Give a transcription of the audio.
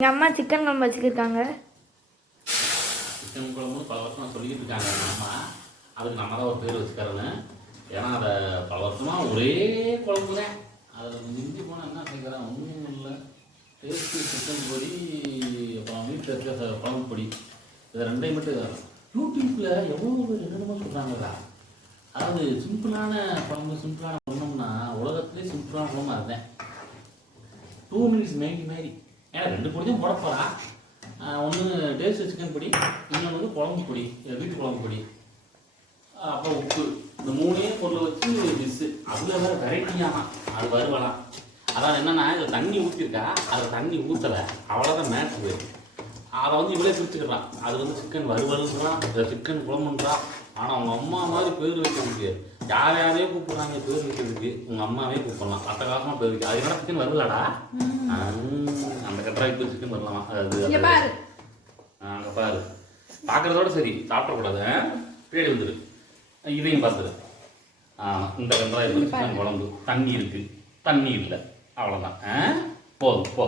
எங்கள் அம்மா சிக்கன் குழம்பு வச்சுக்கிருக்காங்க. சிக்கன் குழம்பு பல வருஷமாக சொல்லிக்கிட்டு இருக்காங்க எங்கள் அம்மா. அதுக்கு நம்ம தான் ஒரு பேர் வச்சுக்கிறேன்னு. ஏன்னா அதை பல வருஷமாக ஒரே குழம்பு தான். அதில் மிஞ்சி போனால் என்ன செய்கிறேன் ஒன்றும் இல்லை. டேஸ்ட்டு சிக்கன் பொடி, அப்புறம் வீட்டில் இருக்கிற குழம்பு பொடி, இதை ரெண்டையும் மட்டும் யூடியூப்பில் எவ்வளோ பேர் என்னென்னமோ சொல்கிறாங்கடா. அதாவது சிம்பிளான குழம்பு, சிம்பிளான குழம்புனா உலகத்துலேயே சிம்பிளான குழம்பு அதுதான். 2 minutes மேகி மாதிரி. ஏன்னா 2 பொடி தான் போட போகிறா. ஒன்று டேஸ்ட் சிக்கன் பொடி, இன்னொன்று வந்து குழம்பு பொடி, வீட்டு குழம்பு பொடி, அப்புறம் உப்பு. இந்த 3 பொருளை வச்சு டிஷ்ஷு. அதில் வேறு வெரைட்டியானா அது வருவலாம். அதாவது என்னென்னா இதில் தண்ணி ஊற்றிருக்கா, அதில் தண்ணி ஊற்றலை, அவ்வளோதான் மேட்ரு. அதை வந்து இவ்வளோ பிரிச்சுக்கிறான். அது வந்து சிக்கன் வறுவல்ன்றான், சிக்கன் குழம்புன்றான். ஆனால் அவங்க அம்மா மாதிரி பேர் வைக்கிறதுக்கு யாரையோ கூப்பிட்றாங்க பேர் வைக்கிறதுக்கு. உங்கள் அம்மாவே கூப்பிடலாம், அட்டகாசமாக பேர் வைக்க. அது என்ன சிக்கன் வருவலாடா, அந்த கட்டுறாய்க்கு சிக்கன் வரலாமா? அது அங்கே பாரு, பார்க்குறதோட சரி, சாப்பிடக்கூடாது. பின்னாடி வந்துடு, இதையும் பார்த்துரு. இந்த கட்டுறாய்க்கு சிக்கன் குழம்பு தண்ணி இருக்குது, தண்ணி இல்லை, அவ்வளோதான். போதும் போ.